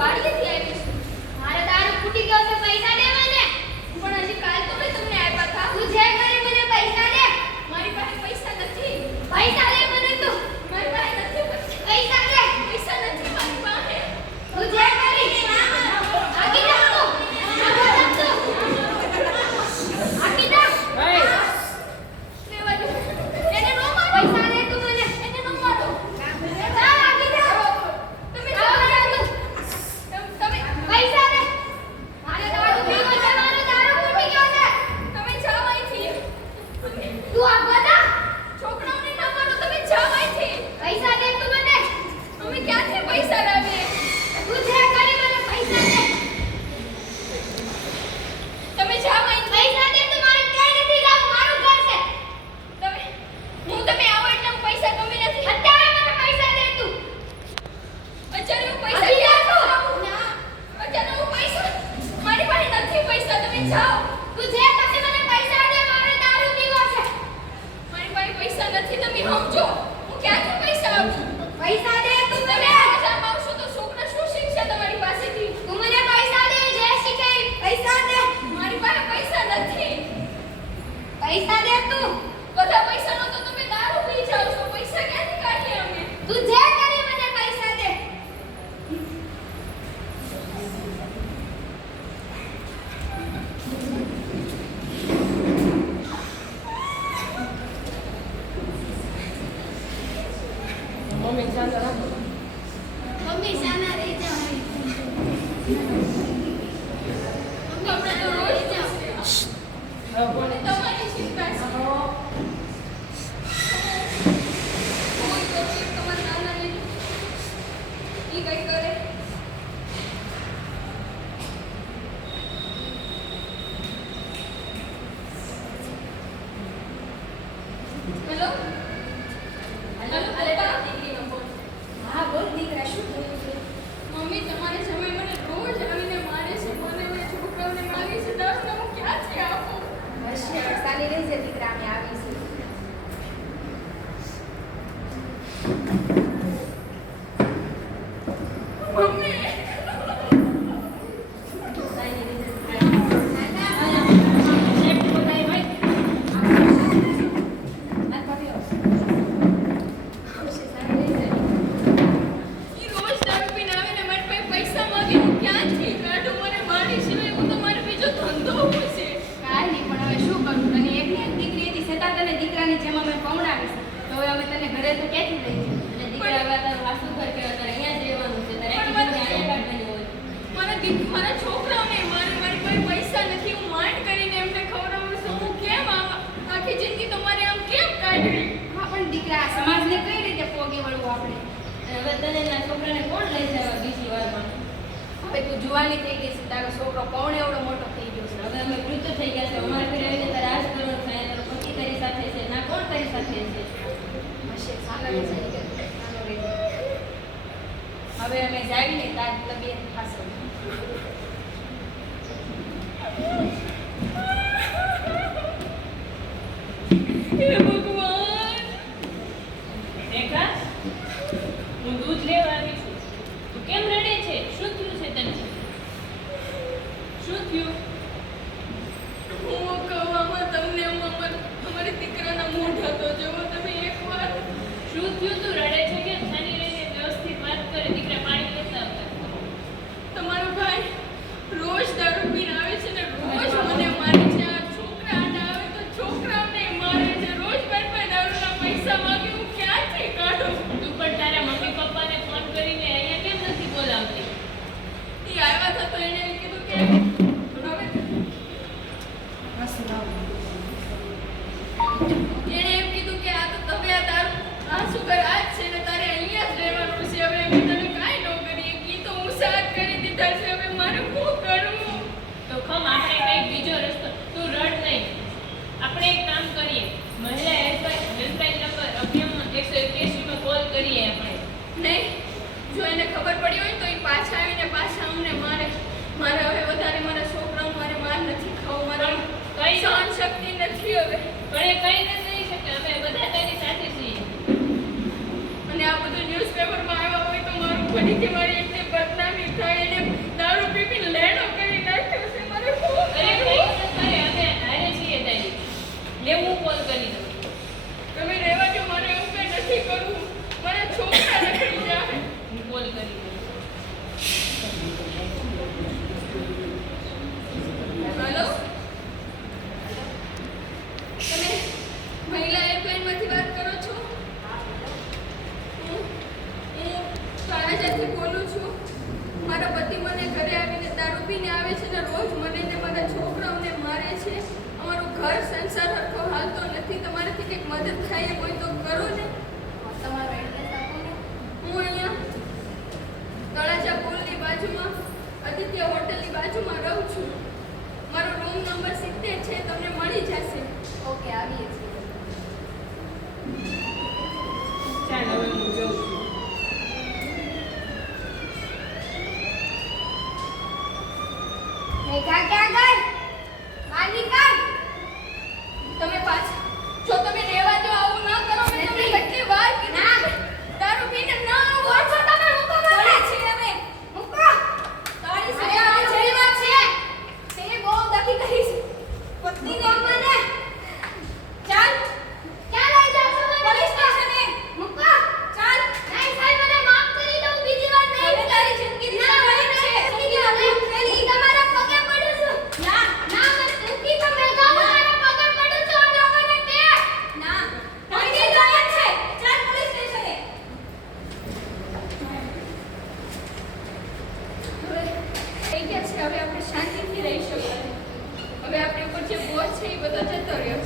વાડીએથી આવી છું. મારે દારૂ ફૂટી ગયો છે, પૈસા દેવા ને. પણ હજી કાલ તો મેં તમને આપ્યા હતા. તું જે કરે મને પૈસા દે. મારી પાસે પૈસા નથી. પૈસા દે મને તું. મારી પાસે નથી પૈસા દે. પૈસા નથી મારી પાસે. તું જે કરી દે ના આગી જા તું. આગી જા. એને નો મારો. પૈસા દે તું મને. એને નો મારો. જા આગી જા. તમે પૈસા દે. મારે દારૂ પીવો છે. મારો દારૂ ફૂટી ગયો છે. તમે જાઓ અહીંથી. તું આ બધા છોકરાઓને ના મારો. તમે જાઓ અહીંથી. પૈસા દે તું મને. અમે ક્યાંથી પૈસા લાવીએ? તું જે કરી મને પૈસા દે. તમે જાઓ અહીંથી. પૈસા દે તું. મારે ક્યાંય નથી જાવું. મારું ઘર છે. તમે આવો એટલે હું પૈસા ગમી નથી. અત્યારે મને પૈસા દે તું. અત્યારે હું પૈસા અત્યારે હું પૈસા મારી પાસે નથી પૈસા. તમે જાઓ. તું જે પછી મને પૈસા દે. મારે દારૂ પીવો છે. મારી પાસે પૈસા નથી. તમે સમજો. હું ક્યાંથી પૈસા આપું? પૈસા દે તું મને. આજામ આવશો તો છોકરા શું શીખશે તમારી પાસેથી? તું મને પૈસા દે. જે શીખે પૈસા દે. મારી પાસે પૈસા નથી. પૈસા દે તું. બધા પૈસાનો તો તમે દારૂ પી જાવ છો. પૈસા ક્યાંથી કાઢીએ અમે? તું જે કરી મને પૈસા દે. મમ્મી શાંત રાખો. મમ્મી શાના રહી જાવ. મમ્મી આપણે તો રોજ જાવ. કોને તમારી ચિંતા છે. કોઈ તો તમારા નાના ને ઈ કઈ કરે. હેલો હેલો અલેટા દીકરીનો ફોન. હા બોલ દીકરા, શું થયું છે? મમ્મી તમારે જમાઈ મને રોજ આવીને મારે છે. મને મેં છોકરાઓને મારી છે. દારૂ હું ક્યાંથી આપું? હશે સાલી રહેજે દીકરા, અમે આવીશું. મમ્મી સાલી રહેજે. ઈ રોજ દારૂ પીને આવીને મારી પાસે પૈસા માંગે. હું ક્યાંથી કાઢું? મને મારી સિવાય હું તો મારો બીજો ધંધો હોય છે. કાંઈ નહીં, પણ હવે શું કરું? તને એકની એક દીકરી હતી, છતાં તને દીકરાની જેમ અમે પવડાવીશ. તો હવે અમે તને ઘરે તો ક્યાંથી લઈ જઈએ? એટલે દીકરા હવે તારું વાસુ ઘર કહેવાય, તારે અહીંયા જ રહેવાનું છે. તારે આખી જિંદગી અહીંયા કાઢવાની હોય. મારા છોકરાઓને મારી પાસે પૈસા નથી. હું માંડ કરીને એમને ખવડાવું છું. હું કેમ આખી જિંદગી તો મારે આમ કેમ કાઢવી? હા, પણ દીકરા આ સમાજને કઈ રીતે પોગી વળવું આપણે? અને હવે તને એના છોકરાને કોણ લઈ જાય બીજી વારમાં? હવે તું જુવાની થઈ ગઈ છે, તારો છોકરો પૌણે એવડો મોટો થઈ ગયો છે. હવે અમે વૃદ્ધ થઈ ગયા છે. અમારા ઘરે આવીને તારે આ જ કરવાનું છે. તારો પતિ તારી સાથે છે, ના કોણ તારી સાથે છે? હશે સાનો રહેજે. હવે અમે જાવીને તાર તબિયત ખાસો. હે ભગવાન. રેખા, હું દૂધ લેવા આવી છું. તું કેમ રડે છે? શું થયું છે તને? શું થયું? હું કહું આમાં તમને અમારી દીકરાના મોઢા તો જોવો તમે એકવાર. શું થયું? તું રડે છે કેમ? શાની રહીને વ્યવસ્થિત વાત કરે. દીકરા પાણી લેતા આવતા. તમારો ભાઈ રોજ દારૂ પીને આવે છે ને રોજ મને મારે છે. આ છોકરા આડા આવે તો છોકરાઓને મારે છે. રોજ મારી પાસે દારૂના પૈસા માંગે. હું ક્યાંથી કાઢું? તું પણ તારા મમ્મી પપ્પાને ફોન કરીને અહીંયા કેમ નથી બોલાવતી? ઈ આવ્યા હતા તો એને એમ કીધું કે એણે એમ કીધું કે આ તો તમે આ તારું આ શું કર આ જ છે ને તારે અહીંયા જ રહેવાનું છે. હવે અમે તને કાંઈ ન કરીએ. કી તો હું સાથ કરી દીધા છે. હવે મારે શું કરવું? તો ખમ આપણે કંઈક બીજો રસ્તો. તું રડ નહીં. આપણે એક કામ કરીએ. મહિલા હેલ્પલાઇન નંબર 181 માં કોલ કરીએ આપણે. નહીં, જો એને ખબર પડી હોય તો એ પાછા આવીને પાછા અમને મારે. મારે હવે વધારે મારા છોકરાઓ મારે માર નથી ખાવું. મારે કઈ સહન શક્તિ નથી હવે. પણ એ કઈ ન થઈ શકે. અમે બધા તારી સાથે છીએ. અને આ બધું ન્યૂઝપેપરમાં આવ્યા હોય તો મારું ફરીથી મારી એટલી બદનામી થાય એને દારૂ પીપીને લેણો કરી નાખ્યો છે મારે ખૂબ અરે કઈ ન કરે, અમે હારે છીએ તારી. લે હું કોલ કરી દઉં. તમે રહેવા દો, મારે એવું કંઈ નથી કરવું. મારા છોકરા રખડી જાય. હું કોલ કરી દઉં. હેલો, તમે મહિલા હેલ્પલાઇનમાંથી વાત કરો છો? હું તળાજાથી બોલું છું. મારા પતિ મને ઘરે આવીને દારૂ પીને આવે છે ને રોજ મને ને મારા છોકરાઓને મારે છે. અમારું ઘર સંસાર હરખો હાલતો નથી. તમારાથી કંઈક મદદ થાય એમ હોય તો કરો ને. તમારો એડ્રેસ આપો ને. હું અહીંયા તળાજા પુલની બાજુમાં આદિત્ય હોટલની બાજુમાં રહું છું. મારો રૂમ નંબર 70 છે, તમને મળી જશે. ઓકે, આવીએ છીએ. ચાલ હવે હું જઉં છું. મેઘા ક્યાં ગઈ? માની કાઢ. તમે પાછા જો તમે રહેવા દો, આવું ન કરો. મેં તમને કેટલી વાર કીધું છે, દારૂ પીને ન આવો. તમે મૂકો મને. છીએ અમે. મૂકો. તારી સાથે આ જેલમાં છે. તે બહુ દખી કરી છે. પત્નીને મને. ચાલ. ક્યાં લઈ જાશો મને? પોલીસ સ્ટેશને. મૂકો. ચાલ. નહીં સાહેબ, મને માફ કરી દો. બીજી વાર નહીં. હવે તારી જિંદગી દિશામાં છે. જિંદગી તમારા પગે પડું છું. ના ના, મને દુખી તમે જાઓ. મારા પગે પડું છું. આ લોકોને કે ના. તારી જવાન છે. ચાલ પોલીસ સ્ટેશને. હવે થઈ ગયા છે. હવે આપણે શાંતિથી રહી શકીએ. હવે આપણી ઉપર જે બોજ છે એ બધો જતો રહ્યો.